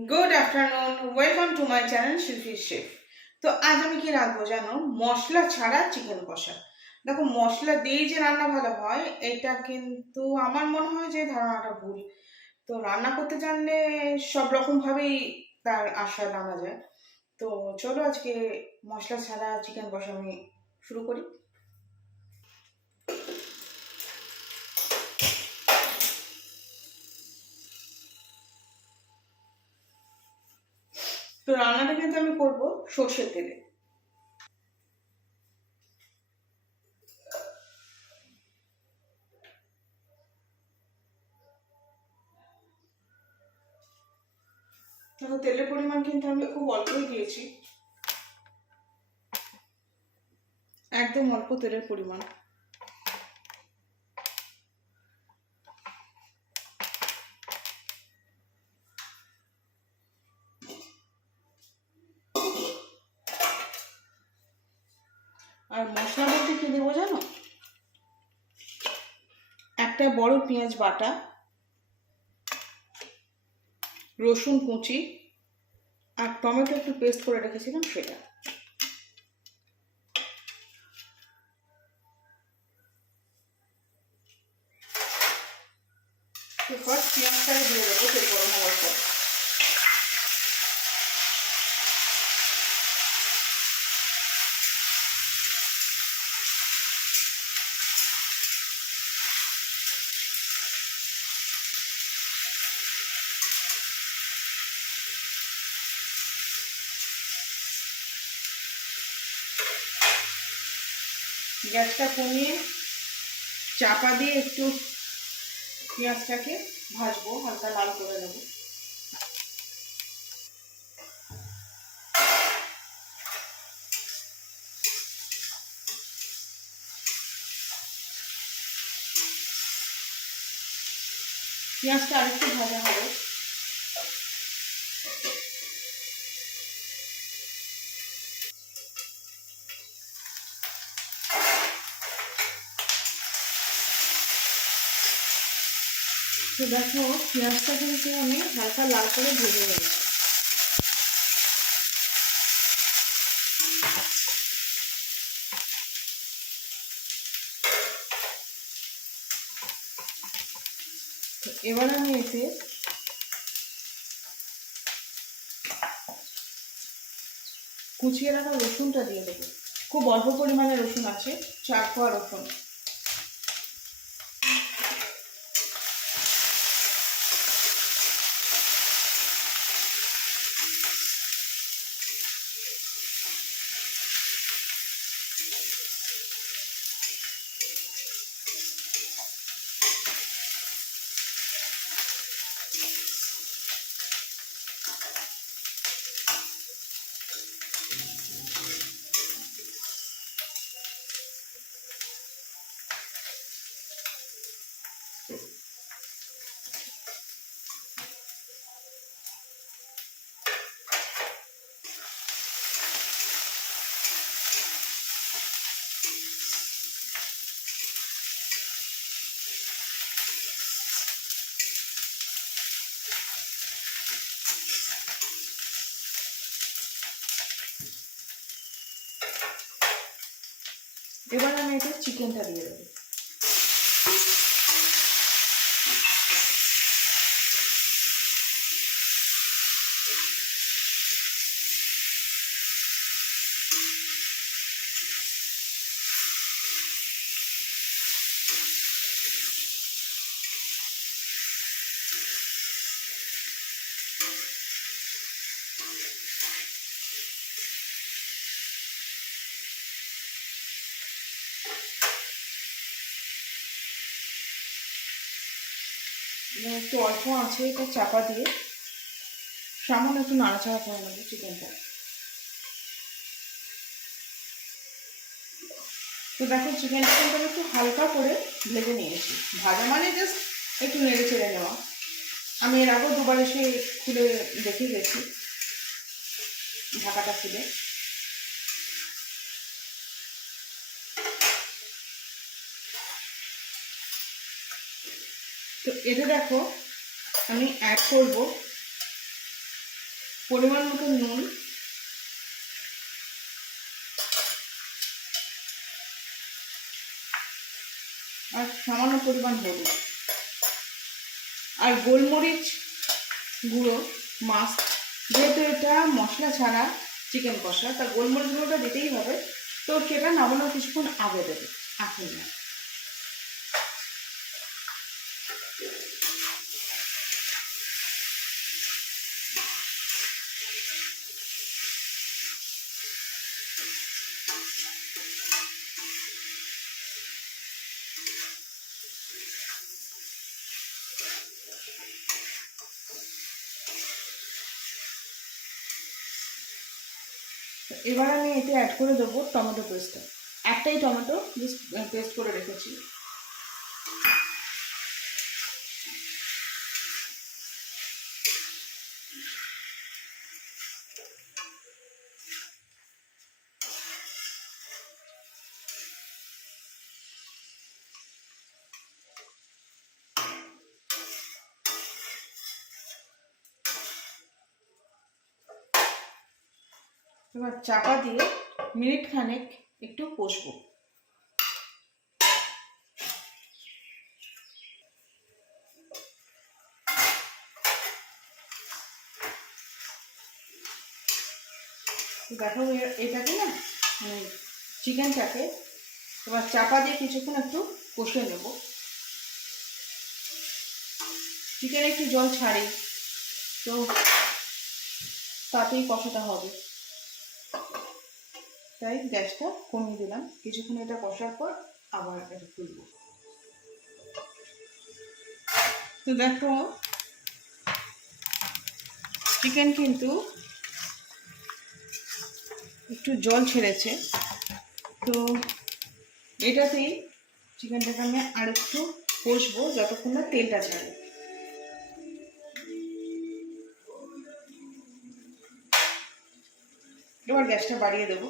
Good afternoon, welcome to my channel শিল্পী chef. তো আজ আমি কি রাঁধবো জানো? মশলা ছাড়া চিকেন কষা। দেখো, মশলা দিয়েই যে রান্না ভালো হয় এটা কিন্তু আমার মনে হয় যে ধারণাটা ভুল। তো রান্না করতে জানলে সব রকম ভাবেই তার আশা আনা যায়। তো চলো আজকে মশলা ছাড়া চিকেন কষা আমি শুরু করি। তো রান্নাটা কিন্তু আমি করবো সর্ষের তেলে। দেখো, তেলের পরিমাণ কিন্তু আমি খুব অল্পই দিয়েছি, একদম অল্প তেলের পরিমাণ। আর মশলা বলতে কি দেবো জানো? একটা বড় পেঁয়াজ বাটা, রসুন কুচি, আর টমেটো একটু পেস্ট করে রেখেছিলাম সেটা। তো ফার্স্ট পেঁয়াজটাকে দিয়ে দেবো তেল গরম হওয়ার পর। গ্যাসটা কমিয়ে চাপা দিয়ে একটু পেঁয়াজটাকে ভাজবো, হালকা লাল করে নেবো। পেঁয়াজটা আরেকটু ভাজা হবে। তো দেখো, পেঁয়াজটা কিন্তু আমি হালকা লাল করে ভেজে নেবো। এবার আমি এতে কুচিয়ে রাখা রসুনটা দিয়ে দেবো। খুব অল্প পরিমাণে রসুন আছে, 4 কোয়া রসুন। এবার আমি এতে চিকেনটা দিয়ে দেবো। একটু অল্প আছে, এটা চাপা দিয়ে সামান্য একটু নাড়াচাড়া করে নেবো চিকেনটা। তো দেখো, চিকেনটা কিন্তু একটু হালকা করে ভেজে নিয়েছি। ভাজা মানে জাস্ট একটু নেড়ে চেড়ে নেওয়া। আমি এর আগেও দুবার এসে খুলে দেখে গেছি, ঢাকাটা খুলে। তো এতে দেখো আমি অ্যাড করব পরিমাণ মতো নুন, আর সামান্য পরিমাণ হলুদ, আর গোলমরিচ গুঁড়ো মাস্ট, যেহেতু এটা মশলা ছাড়া চিকেন কষা, তা গোলমরিচ গুঁড়োটা দিতেই হবে। তো সেটা নামানোর কিছুক্ষণ আগে দেবে, এখন না। এবার আমি এতে অ্যাড করে দেবো টমেটো পেস্টটা। একটাই টমেটো জাস্ট পেস্ট করে রেখেছি। এবার চাপা দিয়ে মিনিট খানেক একটু কষবো। দেখো এটাকে না, মানে চিকেনটাকে এবার চাপা দিয়ে কিছুক্ষণ একটু কষে নেব। চিকেন একটু জল ছাড়ে, তো তাতেই কষাটা হবে, তাই গ্যাসটা কমিয়ে দিলাম। কিছুক্ষণ এটা কষার পর আবার এটা তুলব। তো দেখো চিকেন কিন্তু একটু জল ছেড়েছে, তো এটাতেই চিকেনটাকে আমি আর একটু কষবো যতক্ষণ না তেলটা ছাড়ে। এবার গ্যাসটা বাড়িয়ে দেবো।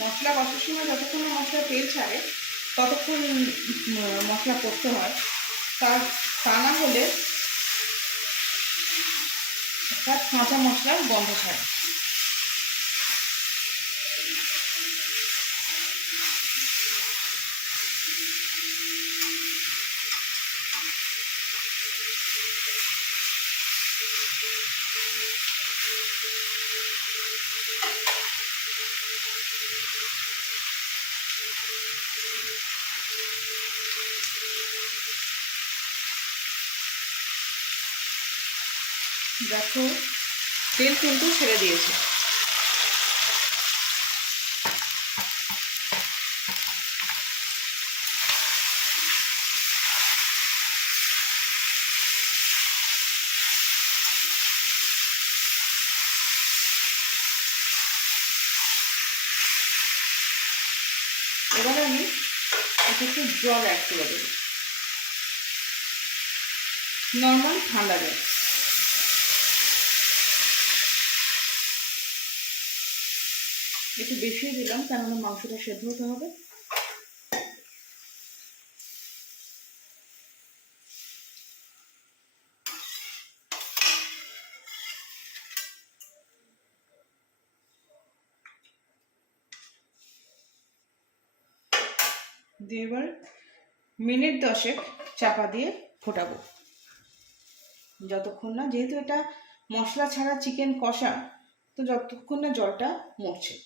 মশলা কষার সময় যতক্ষণ মশলা তেল ছাড়ে ততক্ষণ মশলা করতে হয়, তা না হলে একটা কাঁচা মশলার গন্ধ ছাড়ে। দেখো তেল কিন্তু ছেড়ে দিয়েছে। এবারে আমি একটু জল অ্যাড করে দেবো, নর্মাল ঠান্ডা জল। একটু বেশি দিলাম, কেননা মাংসটা সেদ্ধ হতে হবে। দিয়ে এবার মিনিট 10 চাপা দিয়ে ফোটাবো, যতক্ষণ না, যেহেতু এটা মশলা ছাড়া চিকেন কষা, তো যতক্ষণ না জলটা মরছে।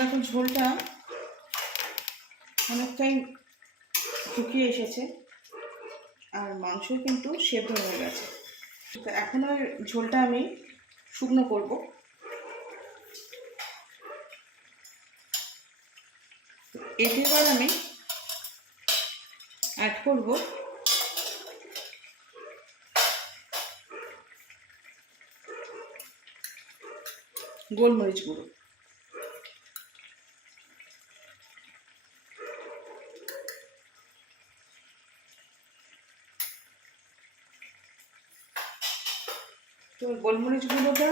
দেখো ঝোলটা অনেকটাই শুকিয়ে এসেছে, আর মাংস কিন্তু সেদ্ধ হয়ে গেছে। তো এখন আর ঝোলটা আমি শুকনো করব। এতে এবার আমি অ্যাড করব গোলমরিচ গুঁড়ো। তো গোলমরিচ গুঁড়োটা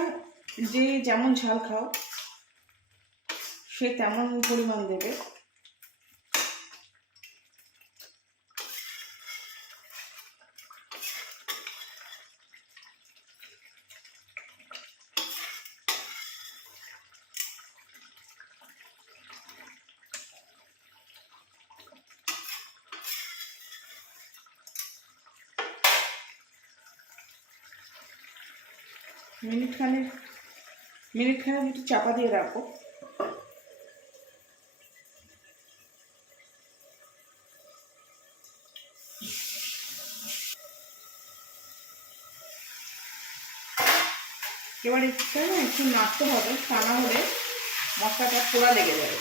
যে যেমন ঝাল খাও সে তেমন পরিমাণ দেবে। মিনিট খানেক একটু চাপা দিয়ে রাখো। এবার এটা না একটু নাড়তে হবে, তা না হলে মশলাটা পোড়া লেগে যাবে।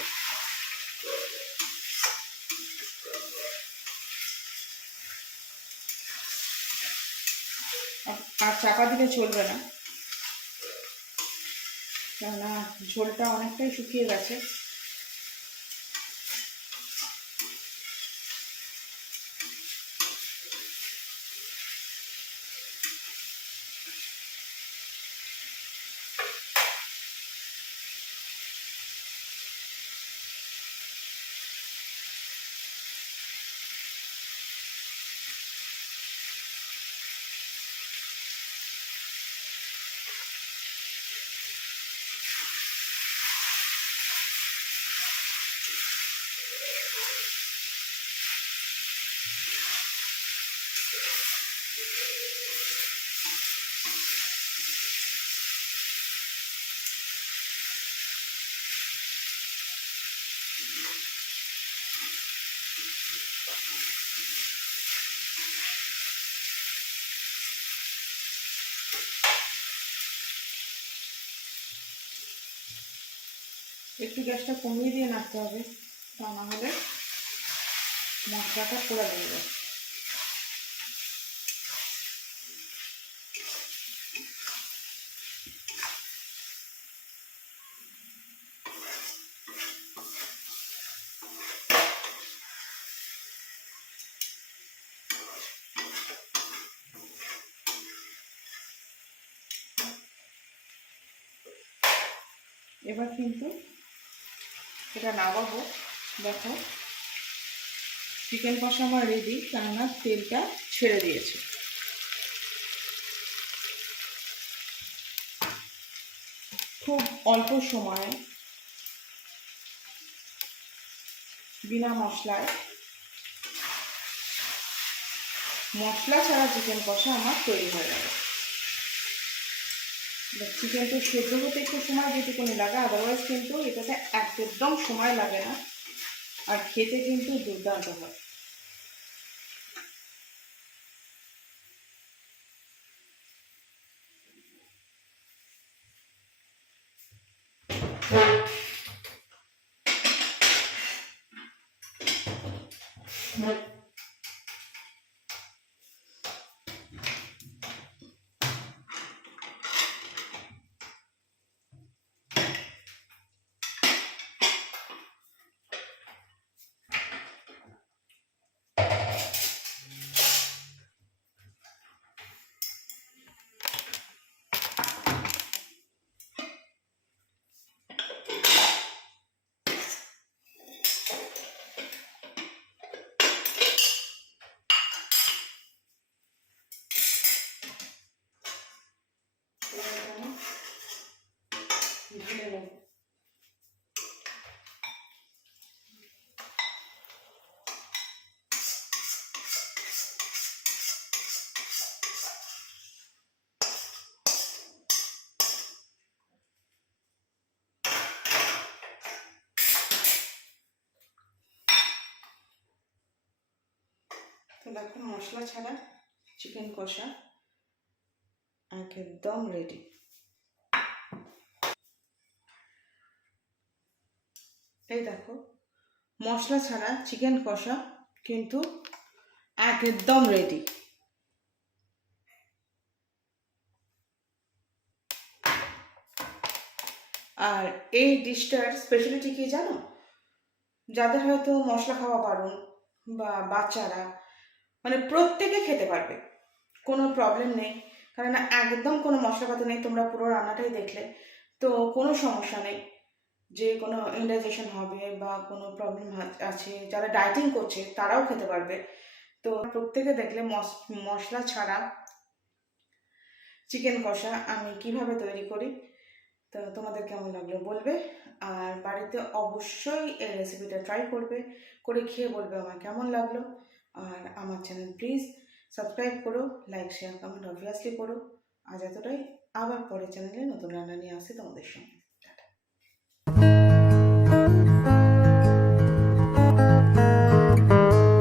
আর চাপা দিলে চলবে না, কেননা ঝোলটা অনেকটাই শুকিয়ে গেছে। একটু গ্যাসটা কমিয়ে দিয়ে নাড়তে হবে, তা না হলে মশলাটা পোড়া লেগে যাবে। এবার কিন্তু এটা নামাবো। দেখো চিকেন কষা আমার রেডি, কেননা তেলটা ছেড়ে দিয়েছে। খুব অল্প সময়ে বিনা মশলায় মশলা ছাড়া চিকেন কষা আমার তৈরি হয়ে যাবে। চিকেনটা সেদ্ধ হতে একটু সময় যেটুকুনি লাগে, আদারওয়াইজ কিন্তু এটাতে একদম সময় লাগে না, আর খেতে কিন্তু দুর্দান্ত হয়। তো দেখো মশলা ছাড়া চিকেন কষা একদম রেডি। এই দেখো মশলা ছাড়া চিকেন কষা কিন্তু একদম রেডি। আর এই ডিশটার স্পেশালিটি কি জানো? যাদের হয়তো মশলা খাওয়া বারণ বা বাচ্চারা, মানে প্রত্যেকে খেতে পারবে, কোনো প্রবলেম নেই। কারণ একদম কোনো মশলাপাতি নেই, তোমরা পুরো রান্নাটাই দেখলে, তো কোনো সমস্যা নেই যে কোনো ইন্ডাইজেশন হবে বা কোনো প্রবলেম আছে। যারা ডায়েটিং করছে তারাও খেতে পারবে। তো প্রত্যেকে দেখলে মশলা ছাড়া চিকেন কষা আমি কিভাবে তৈরি করি। তো তোমাদের কেমন লাগলো বলবে, আর বাড়িতে অবশ্যই এই রেসিপিটা ট্রাই করবে, করে খেয়ে বলবে আমার কেমন লাগলো। আর আমার চ্যানেল প্লিজ সাবস্ক্রাইব করো, লাইক শেয়ার কমেন্ট অবভিয়াসলি করো। আজ এতটাই, আবার পরের চ্যানেলে নতুন রান্না নিয়ে আসছি তোমাদের সঙ্গে।